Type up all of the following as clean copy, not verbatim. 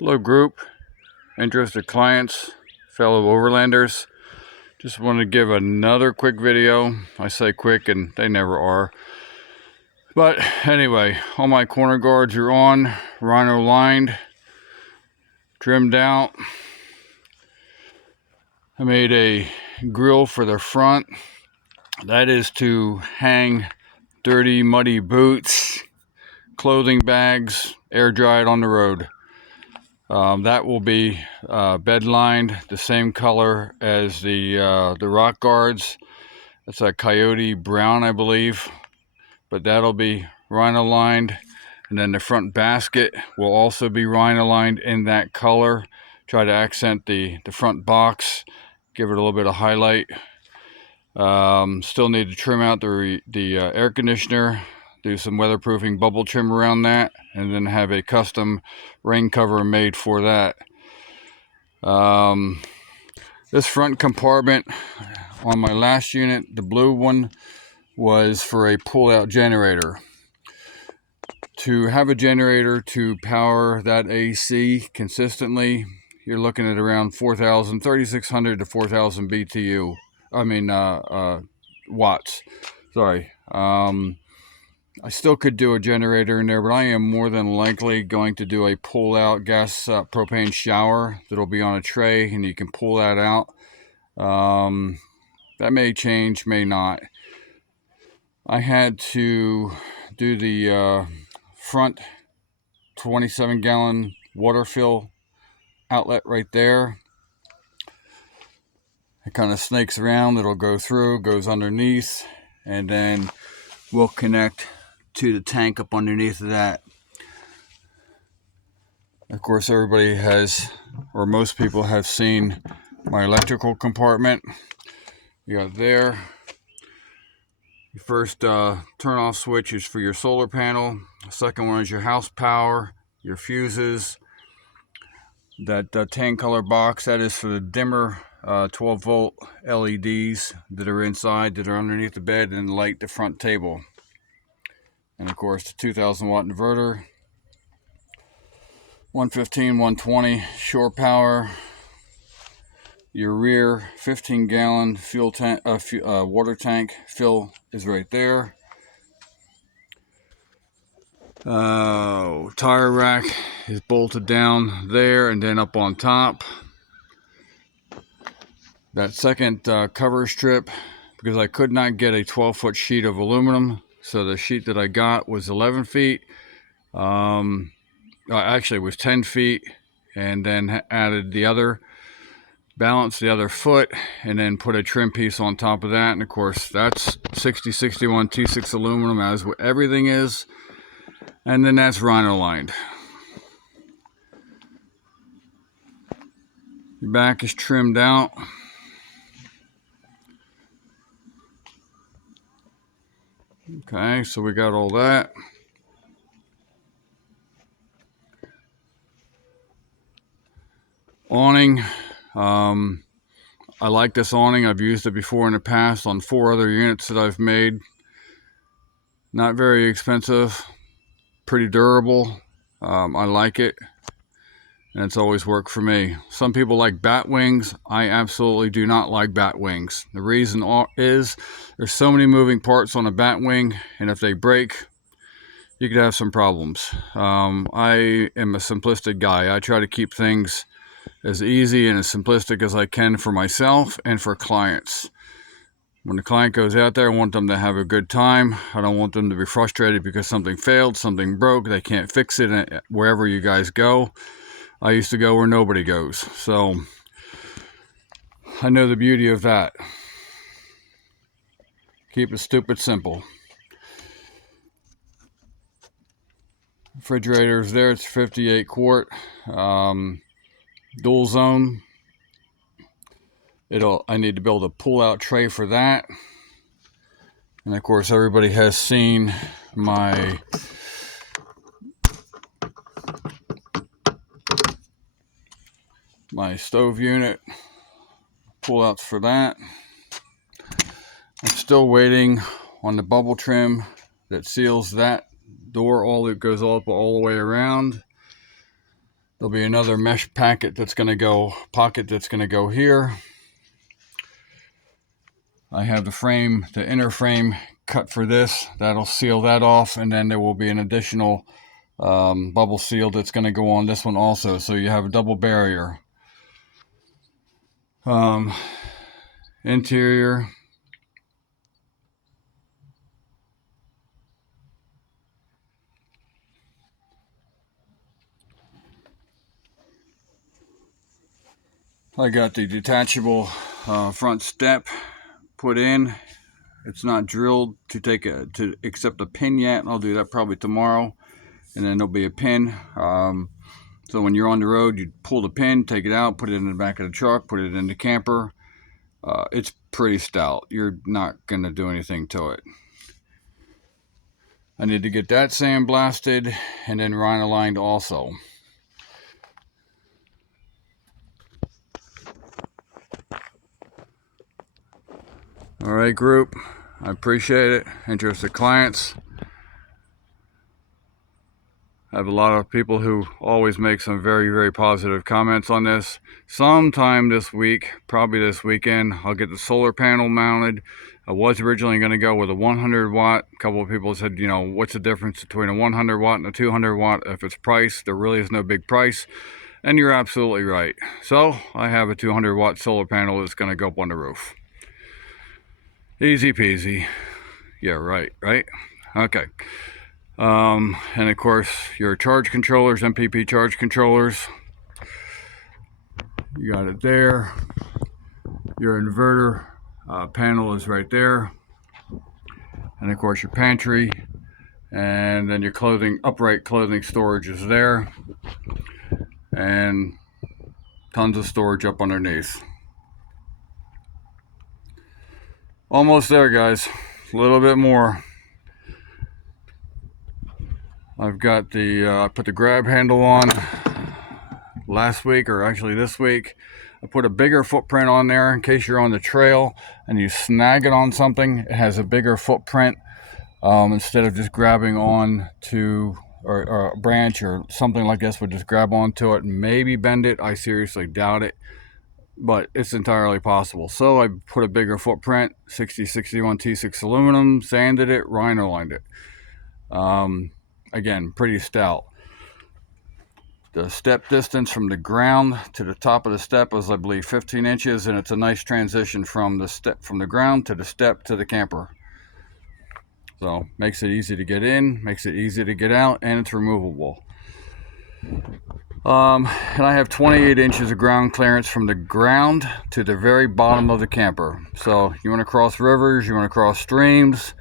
Hello group, interested clients, fellow Overlanders. Just wanted to give another quick video. I say quick and they never are. But anyway, all my corner guards are on, rhino lined, trimmed out. I made a grill for the front. That is to hang dirty, muddy boots, clothing bags, air dried on the road. That will be bed lined, the same color as the rock guards. It's a coyote brown, I believe, but that'll be rhino lined. And then the front basket will also be rhino lined in that color. Try to accent the front box, give it a little bit of highlight. Still need to trim out the air conditioner, do some weatherproofing bubble trim around that, and then have a custom rain cover made for that. This front compartment on my last unit, the blue one, was for a pull-out generator. To have a generator to power that AC consistently, you're looking at around 3,600 to 4,000 BTU. Watts. Sorry. I still could do a generator in there, but I am more than likely going to do a pull-out gas propane shower that'll be on a tray, and you can pull that out. That may change, may not. I had to do the front 27-gallon water fill outlet right there. It kind of snakes around. It'll go through, goes underneath, and then we'll connect to the tank up underneath of that. Of course, everybody has, or most people have seen my electrical compartment. You got there. Your first turn off switch is for your solar panel. The second one is your house power, your fuses. That tan color box, that is for the dimmer 12 volt LEDs that are inside, that are underneath the bed and light the front table. And of course the 2000 watt inverter, 115, 120 shore power. Your rear 15-gallon fuel tank, water tank fill is right there. Tire rack is bolted down there and then up on top. That second cover strip, because I could not get a 12-foot sheet of aluminum, so the sheet that I got was 11 feet. Actually, it was 10 feet, and then added the other, balanced the other foot, and then put a trim piece on top of that. And of course, that's 6061 T6 aluminum, as everything is. And then that's rhino lined. Your back is trimmed out. Okay, so we got all that. Awning. I like this awning. I've used it before in the past on 4 other units that I've made. Not very expensive, pretty durable. I like it, and it's always worked for me. Some people like bat wings. I absolutely do not like bat wings. The reason is there's so many moving parts on a bat wing, and if they break, you could have some problems. I am a simplistic guy. I try to keep things as easy and as simplistic as I can for myself and for clients. When the client goes out there, I want them to have a good time. I don't want them to be frustrated because something failed, something broke, they can't fix it wherever you guys go. I used to go where nobody goes, so I know the beauty of that. Keep it stupid simple. Refrigerator's there. It's 58 quart, dual zone. I need to build a pull-out tray for that. And of course, everybody has seen my stove unit, pull-outs for that. I'm still waiting on the bubble trim that seals that door. It goes all the way around. There'll be another mesh pocket that's going to go here. I have the inner frame cut for this. That'll seal that off, and then there will be an additional bubble seal that's going to go on this one also, so you have a double barrier. Interior. I got the detachable front step put in. It's not drilled to accept a pin yet. I'll do that probably tomorrow, and then there'll be a pin. So when you're on the road, you pull the pin, take it out, put it in the back of the truck, put it in the camper. It's pretty stout. You're not gonna do anything to it. I need to get that sandblasted and then rhino-lined also. All right, group, I appreciate it. Interested clients. I have a lot of people who always make some very, very positive comments on this. Sometime this week, probably this weekend, I'll get the solar panel mounted. I was originally going to go with a 100 watt. A couple of people said, you know, what's the difference between a 100 watt and a 200 watt? If it's price, there really is no big price. And you're absolutely right. So I have a 200 watt solar panel that's going to go up on the roof. Easy peasy. Yeah, right? Okay. And of course, your charge controllers, MPP charge controllers. You got it there. Your inverter panel is right there. And of course, your pantry. And then your upright clothing storage is there. And tons of storage up underneath. Almost there, guys. A little bit more. I've got I put the grab handle on last week, or actually this week. I put a bigger footprint on there in case you're on the trail and you snag it on something. It has a bigger footprint instead of just grabbing on to or a branch or something like this. Would just grab onto it and maybe bend it. I seriously doubt it, but it's entirely possible. So I put a bigger footprint, 6061 T6 aluminum, sanded it, rhino-lined it. Again, pretty stout. The step distance from the ground to the top of the step is, I believe, 15 inches, and it's a nice transition from the ground to the step to the camper. So makes it easy to get in, makes it easy to get out, and it's removable. And I have 28 inches of ground clearance from the ground to the very bottom of the camper. So you want to cross rivers, you want to cross streams,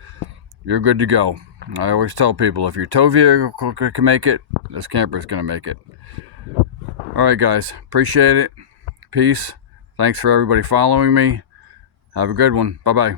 you're good to go. I always tell people, if your tow vehicle can make it, this camper is going to make it. All right, guys, appreciate it. Peace. Thanks for everybody following me. Have a good one. Bye-bye.